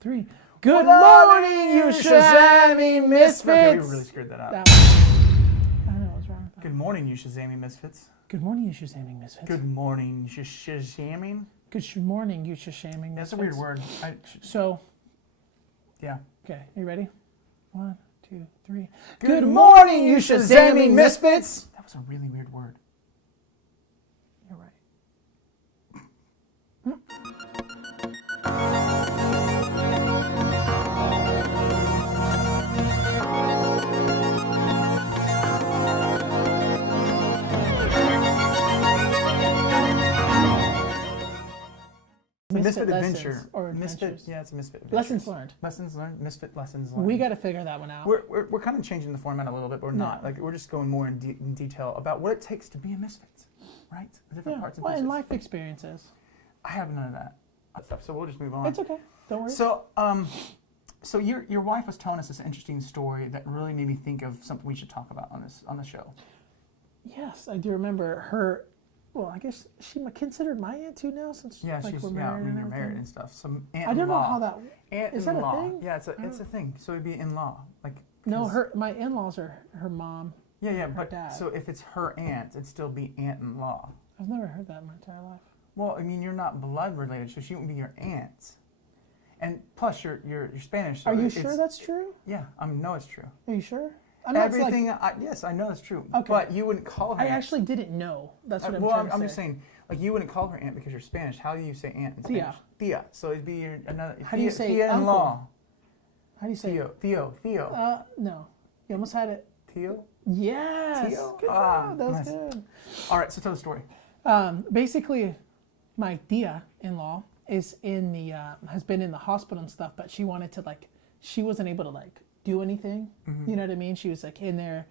3. Good morning, you Shazammy Misfits! Okay, we really screwed that up. I don't know what's wrong with that. Good morning, you Shazammy Misfits. Good morning, you Shazammy Misfits. Good morning, you Shazamming. Good morning, you Shazaming Misfits. That's a weird word. Yeah. Okay, are you ready? 1, 2, 3. Good morning, you Shazammy Misfits! That was a really weird word. You're right. Misfit lessons adventure. or Misfit, adventures. yeah, it's a misfit adventure. Lessons learned. Lessons learned. Misfit lessons learned. We got to figure that one out. We're kind of changing the format a little bit, but we're not. Like we're just going more in detail about what it takes to be a misfit, right? The different parts of and pieces. life experiences. I have none of that stuff, so we'll just move on. It's okay. Don't worry. So your wife was telling us this interesting story that really made me think of something we should talk about on the show. Yes, I do remember her. Well, I guess she considered my aunt too now, since Yeah, like, she's we're yeah. I married. mean, and you're married everything. and stuff. So aunt I don't know in-law. how that. Aunt Is that a in-law. thing? Yeah, it's a thing. So it'd be in-law, like. No, my in-laws are her mom. Yeah, but dad. so if it's her aunt, it'd still be aunt-in-law. I've never heard that in my entire life. Well, I mean, you're not blood related, so she wouldn't be your aunt. And plus, you're Spanish. So Are you sure that's true? Yeah, I know it's true. Are you sure? I know Everything. Yes, I know it's true. Okay. But you wouldn't call her. I aunt. actually didn't know. That's what I'm well, trying to say. I'm just saying, like you wouldn't call her aunt because you're Spanish. How do you say aunt in Tia. Spanish? Tia. So it'd be another. How do you say Tia-in-law? How do you say? Theo. No. You almost had it. Theo. Yes. Theo? Good Ah, job. That was nice. good. All right, so tell the story. Basically, my tia-in-law is in the has been in the hospital and stuff, but she wanted to she wasn't able to do anything. Mm-hmm. You know what I mean? She was in there,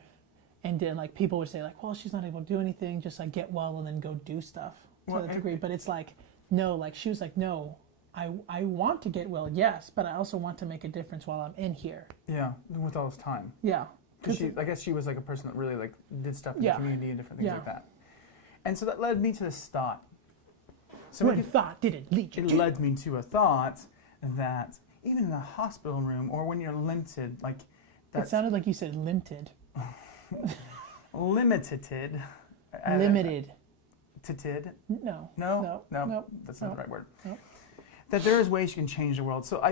and then people would say well, she's not able to do anything, just get well and then go do stuff to Well, the degree. But it's no, she was no, I want to get well, yes, but I also want to make a difference while I'm in here. Yeah, with all this time. Yeah. Because I guess she was a person that really did stuff in the community and different things like that. And so that led me to this thought. So what thought did it lead you to? It led me to a thought that even in a hospital room or when you're limited, It sounded like you said limited. Limited. Limited. No, No. that's not the right word. No. That there is ways you can change the world. So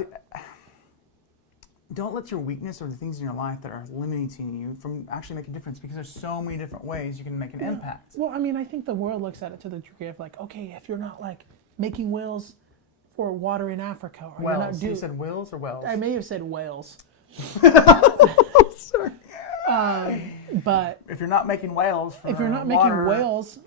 don't let your weakness or the things in your life that are limiting you from actually make a difference, because there's so many different ways you can make an impact. Well, I mean, I think the world looks at it to the degree of okay, if you're not making wills for water in Africa, or you're not You said wills or wells? I may have said whales. Sorry. But if you're not making whales for if you're not water, making whales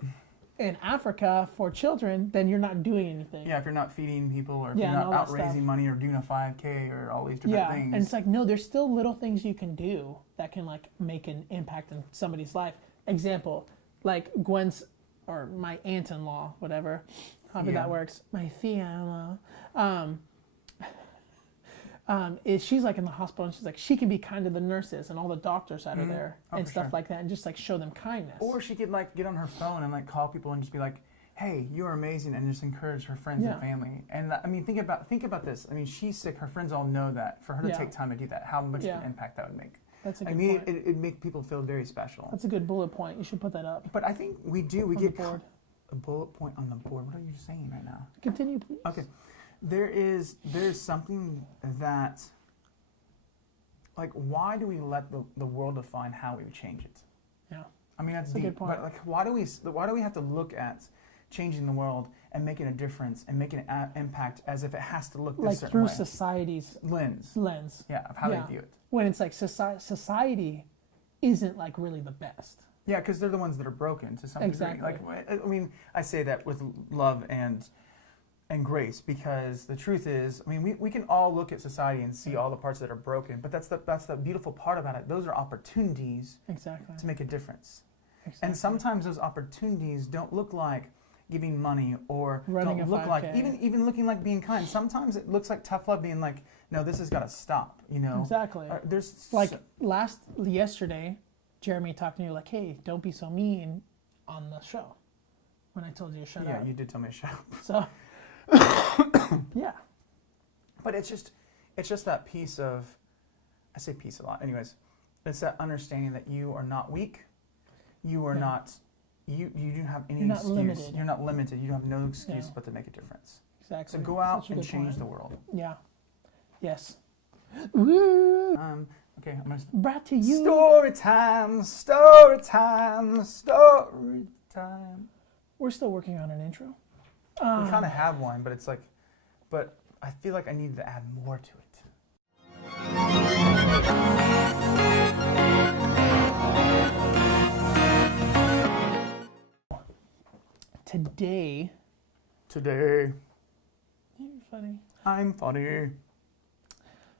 in Africa for children, then you're not doing anything. Yeah, if you're not feeding people, or if Yeah, you're and all not that raising stuff. money or doing a 5K or all these different things. And it's no, there's still little things you can do that can make an impact in somebody's life. Example, Gwen's or my aunt-in-law, whatever, however that works. My tia-in-law, is she's in the hospital, and she's she can be kind to the nurses and all the doctors that are there and stuff like that, and just show them kindness. Or she could get on her phone and call people and just be hey, you're amazing, and just encourage her friends and family. And I mean, think about this. I mean, she's sick. Her friends all know that. For her to take time to do that, how much of an impact that would make. That's a good point. It'd make people feel very special. That's a good bullet point. You should put that up. But I think we do. We on get the board. A bullet point on the board. What are you saying right now? Continue, please. Okay. There's something that, why do we let the world define how we would change it? Yeah. I mean, that's a deep. good point. But why do we have to look at changing the world and making a difference and making an impact as if it has to look this certain through way? society's lens. Yeah, of how they view it. When it's society isn't really the best. Yeah, because they're the ones that are broken to some degree. I mean, I say that with love and grace, because the truth is, I mean, we can all look at society and see all the parts that are broken, but that's the beautiful part about it. Those are opportunities to make a difference. Exactly. And sometimes those opportunities don't look like giving money, or running don't look like even looking like being kind. Sometimes it looks like tough love, being no, this has got to stop. Exactly. There's yesterday, Jeremy talked to me hey, don't be so mean on the show. When I told you to shut up. Yeah, you did tell me to shut up. So, yeah. But it's just, it's just that piece of, I say piece a lot. Anyways, it's that understanding that you are not weak. You are not, you don't have any excuse. Limited. You're not limited. You have no excuse but to make a difference. Exactly. So go out and change the world. Yeah. Yes. Okay, I'm gonna. Brought to you. Story time, story time, story time. We're still working on an intro. We kind of have one, but it's like, but I feel like I need to add more to it. Today. You're funny. I'm funny.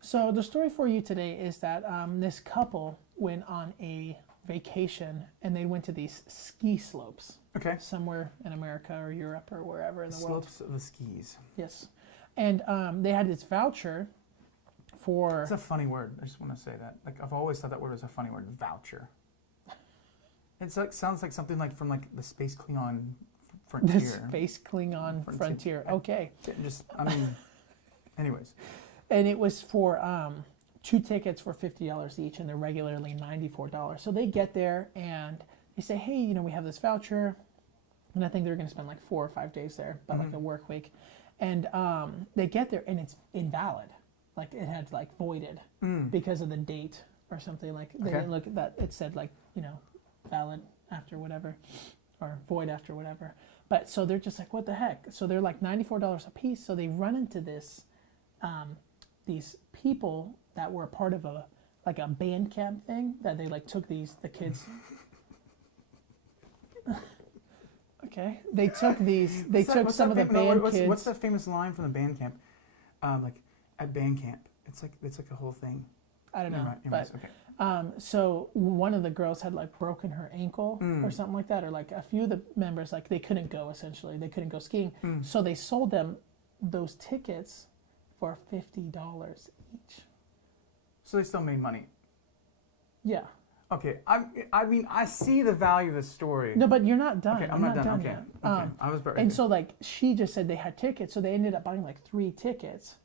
So the story for you today is that this couple went on a vacation and they went to these ski slopes. Okay. Somewhere in America or Europe or wherever in the world. Slopes of the skis. Yes. And they had this voucher for... It's a funny word. I just want to say that. Like, I've always thought that word was a funny word. Voucher. It's like, sounds like something like from like the Space Klingon Frontier. The Space Klingon Frontier. Okay. Anyways. And it was for 2 tickets for $50 each, and they're regularly $94. So they get there and they say, hey, you know, we have this voucher, and I think they're going to spend like 4 or 5 days there, about like a work week. And they get there and it's invalid. Like it had like voided because of the date or something. Like they didn't look at that. It said like, you know, valid after whatever or void after whatever. But so they're just like, what the heck? So they're like $94 a piece. So they run into this, these people that were part of a band camp thing that they like took the kids. Okay, they took some of the band kids. What's that famous line from the band camp? Like at band camp, it's like a whole thing. I don't know, but okay. So one of the girls had like broken her ankle or something like that, or like a few of the members like they couldn't go. Essentially, they couldn't go skiing. So they sold them those tickets for $50 each. So they still made money. Yeah. Okay, I mean, I see the value of the story. No, but you're not done. Okay, I'm not done. Okay, yet. okay. I was very. And so, like, she just said they had tickets, so they ended up buying like 3 tickets,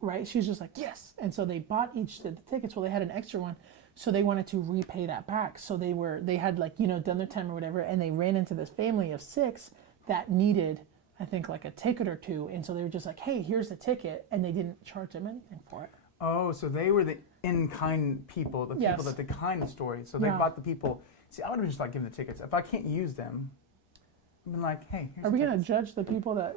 right? She's just like, yes. And so they bought each of the tickets. Well, they had an extra one, so they wanted to repay that back. So they had like, you know, done their time or whatever, and they ran into this family of 6 that needed, I think, like a ticket or 2, and so they were just like, hey, here's the ticket, and they didn't charge them anything for it. Oh, so they were the in-kind people, the people that the kind of story. So they bought the people. See, I would have just like given the tickets. If I can't use them, I've been like, hey, here's Are we going to judge the people that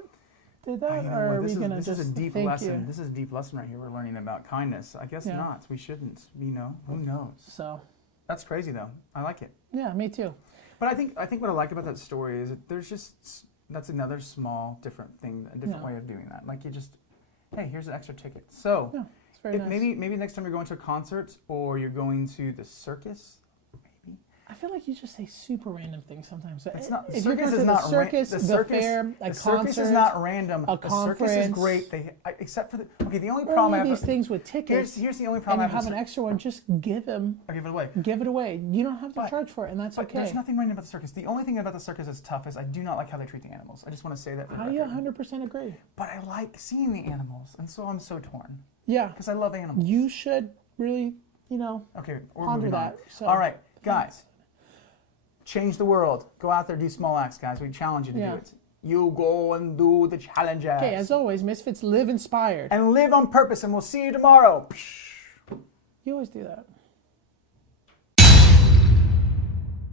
did that? Or are we going to just This is a deep thank lesson. you? This is a deep lesson right here. We're learning about kindness. I guess not. We shouldn't. You know, who knows? So that's crazy though. I like it. Yeah, me too. But I think what I like about that story is that there's just, that's another small, different thing, a different way of doing that. Like you just, hey, here's an extra ticket. So. Yeah. Nice. Maybe next time you're going to a concert or you're going to the circus, maybe. I feel like you just say super random things sometimes. It's not. If Circus you're is not the circus, the fair, a the concert, circus is not random. a the conference. Circus is great. Except for the only Or problem I any have. of these things with tickets. Here's the only And problem you I have. have an extra one, just give them. I'll give it away. Give it away. You don't have to charge for it, and that's But okay. there's nothing random about the circus. The only thing about the circus that's tough is I do not like how they treat the animals. I just want to say that. I 100% agree. But I like seeing the animals, and so I'm so torn. Yeah. Because I love animals. You should really, you know, okay, we're ponder moving on. that. So, all right, guys. Change the world. Go out there, do small acts, guys. We challenge you to do it. You go and do the challenges. Okay, as always, Misfits live inspired. And live on purpose, and we'll see you tomorrow. You always do that.